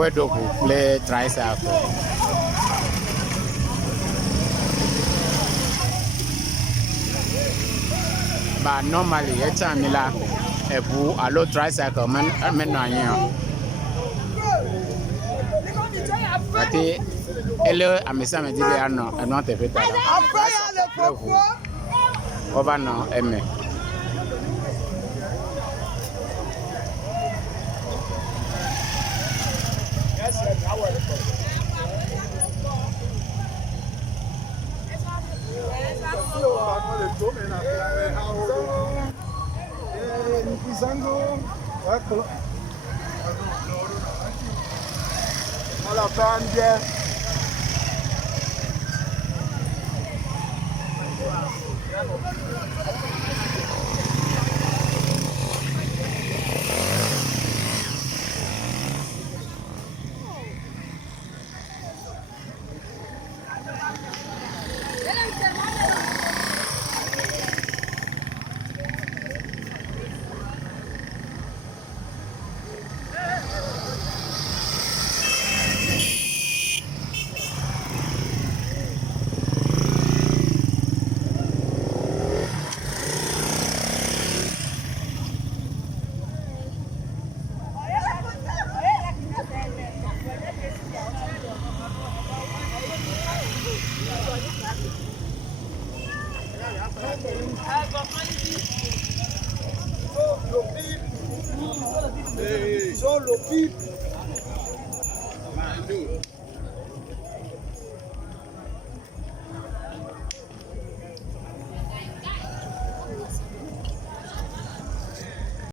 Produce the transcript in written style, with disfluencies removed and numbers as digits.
where do we play tricycle? But normally, it's a mila a boo a low tricycle man on you. But hello, I'm a Sammy Diano, and not a bit over now, Emmy. Solo